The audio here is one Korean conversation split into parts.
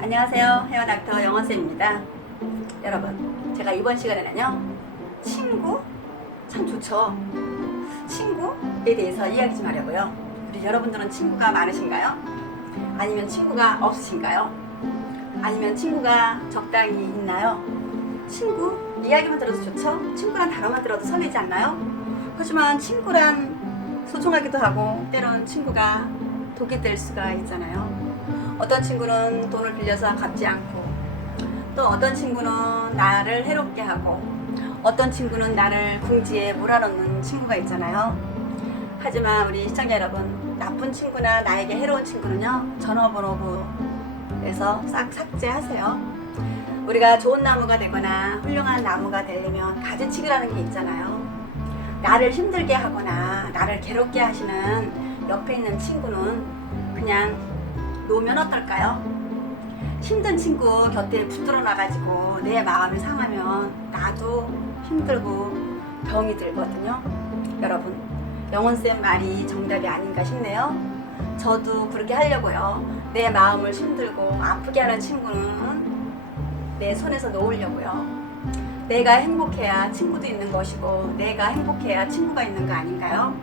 안녕하세요. 회원학터 영원쌤입니다. 여러분, 제가 이번 시간에는요, 친구? 참 좋죠. 친구에 대해서 이야기 좀 하려고요. 우리 여러분들은 친구가 많으신가요? 아니면 친구가 없으신가요? 아니면 친구가 적당히 있나요? 친구? 이야기만 들어도 좋죠? 친구란 단어만 들어도 설레지 않나요? 하지만 친구란 소중하기도 하고, 때론 친구가 독이 될 수가 있잖아요. 어떤 친구는 돈을 빌려서 갚지 않고 또 어떤 친구는 나를 해롭게 하고 어떤 친구는 나를 궁지에 몰아넣는 친구가 있잖아요. 하지만 우리 시청자 여러분 나쁜 친구나 나에게 해로운 친구는요 전화번호부에서 싹 삭제하세요. 우리가 좋은 나무가 되거나 훌륭한 나무가 되려면 가지치기라는 게 있잖아요. 나를 힘들게 하거나 나를 괴롭게 하시는 옆에 있는 친구는 그냥 놓으면 어떨까요? 힘든 친구 곁에 붙들어 놔가지고 내 마음이 상하면 나도 힘들고 병이 들거든요. 여러분, 영원쌤 말이 정답이 아닌가 싶네요. 저도 그렇게 하려고요. 내 마음을 힘들고 아프게 하는 친구는 내 손에서 놓으려고요. 내가 행복해야 친구도 있는 것이고 내가 행복해야 친구가 있는 거 아닌가요?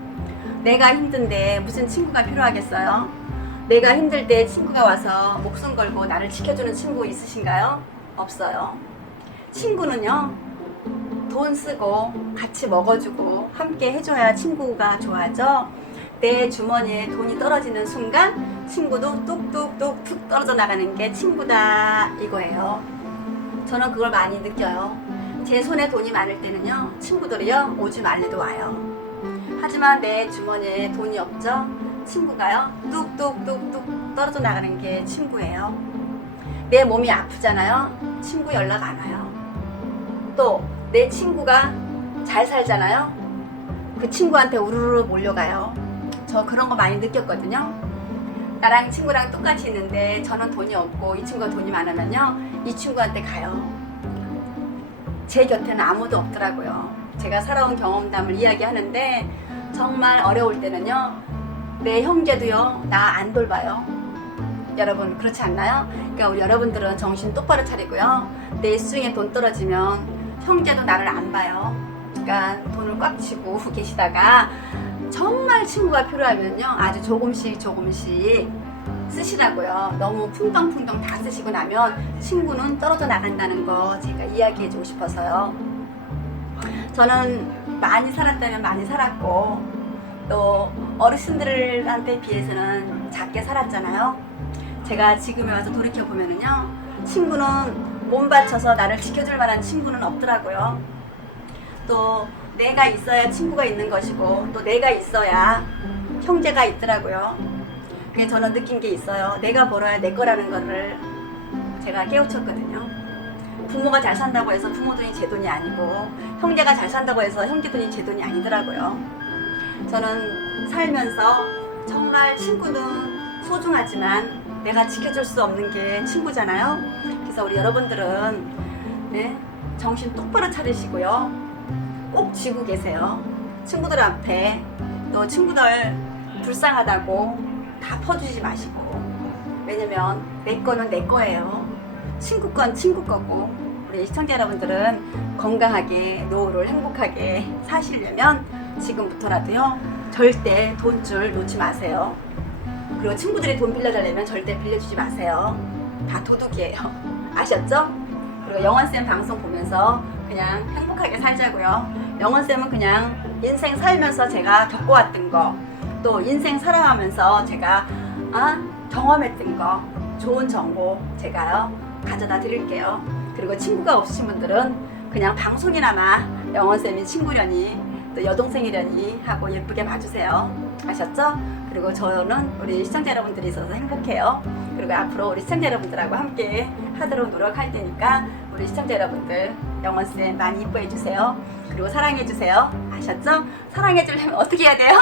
내가 힘든데 무슨 친구가 필요하겠어요? 내가 힘들 때 친구가 와서 목숨 걸고 나를 지켜주는 친구 있으신가요? 없어요. 친구는요, 돈 쓰고 같이 먹어주고 함께 해줘야 친구가 좋아져. 내 주머니에 돈이 떨어지는 순간 친구도 뚝뚝뚝 툭 떨어져 나가는 게 친구다 이거예요. 저는 그걸 많이 느껴요. 제 손에 돈이 많을 때는요, 친구들이요, 오지 말래도 와요. 하지만 내 주머니에 돈이 없죠? 친구가요, 뚝뚝뚝뚝 떨어져 나가는 게 친구예요. 내 몸이 아프잖아요? 친구 연락 안 와요. 또, 내 친구가 잘 살잖아요? 그 친구한테 우르르 몰려가요. 저 그런 거 많이 느꼈거든요. 나랑 친구랑 똑같이 있는데 저는 돈이 없고 이 친구가 돈이 많으면요. 이 친구한테 가요. 제 곁에는 아무도 없더라고요. 제가 살아온 경험담을 이야기하는데 정말 어려울 때는요. 내 형제도요. 나 안 돌봐요. 여러분 그렇지 않나요? 그러니까 우리 여러분들은 정신 똑바로 차리고요. 내 수중에 돈 떨어지면 형제도 나를 안 봐요. 그러니까 돈을 꽉 쥐고 계시다가 정말 친구가 필요하면요. 아주 조금씩 조금씩 쓰시라고요. 너무 풍덩풍덩 다 쓰시고 나면 친구는 떨어져 나간다는 거 제가 이야기해 주고 싶어서요. 저는 많이 살았다면 많이 살았고 또 어르신들한테 비해서는 작게 살았잖아요. 제가 지금에 와서 돌이켜 보면은요, 친구는 몸 바쳐서 나를 지켜줄 만한 친구는 없더라고요. 또 내가 있어야 친구가 있는 것이고 또 내가 있어야 형제가 있더라고요. 그게 저는 느낀 게 있어요. 내가 벌어야 내 거라는 거를 제가 깨우쳤거든요. 부모가 잘 산다고 해서 부모 돈이 제 돈이 아니고 형제가 잘 산다고 해서 형제 돈이 제 돈이 아니더라고요. 저는 살면서 정말 친구는 소중하지만 내가 지켜줄 수 없는 게 친구잖아요. 그래서 우리 여러분들은 네, 정신 똑바로 차리시고요. 꼭 쥐고 계세요. 친구들 앞에 또 친구들 불쌍하다고 다 퍼주지 마시고 왜냐면 내 거는 내 거예요. 친구 건 친구 거고 우리 시청자 여러분들은 건강하게 노후를 행복하게 사시려면 지금부터라도요 절대 돈줄 놓지 마세요. 그리고 친구들이 돈 빌려달라면 절대 빌려주지 마세요. 다 도둑이에요. 아셨죠? 그리고 영원쌤 방송 보면서 그냥 행복하게 살자고요. 영원쌤은 그냥 인생 살면서 제가 겪어왔던 거, 또 인생 살아가면서 제가 아, 경험했던 거, 좋은 정보 제가요 가져다 드릴게요. 그리고 친구가 없으신 분들은 그냥 방송이나마 영원쌤이 친구려니 또 여동생이려니 하고 예쁘게 봐주세요. 아셨죠? 그리고 저는 우리 시청자 여러분들이 있어서 행복해요. 그리고 앞으로 우리 시청자 여러분들하고 함께 하도록 노력할 테니까 우리 시청자 여러분들 영원쌤 많이 이뻐해 주세요. 그리고 사랑해 주세요. 아셨죠? 사랑해 주려면 어떻게 해야 돼요?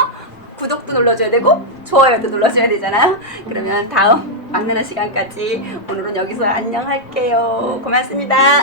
구독도 눌러줘야 되고 좋아요도 눌러줘야 되잖아요. 그러면 다음 막내는 시간까지 오늘은 여기서 안녕할게요. 고맙습니다.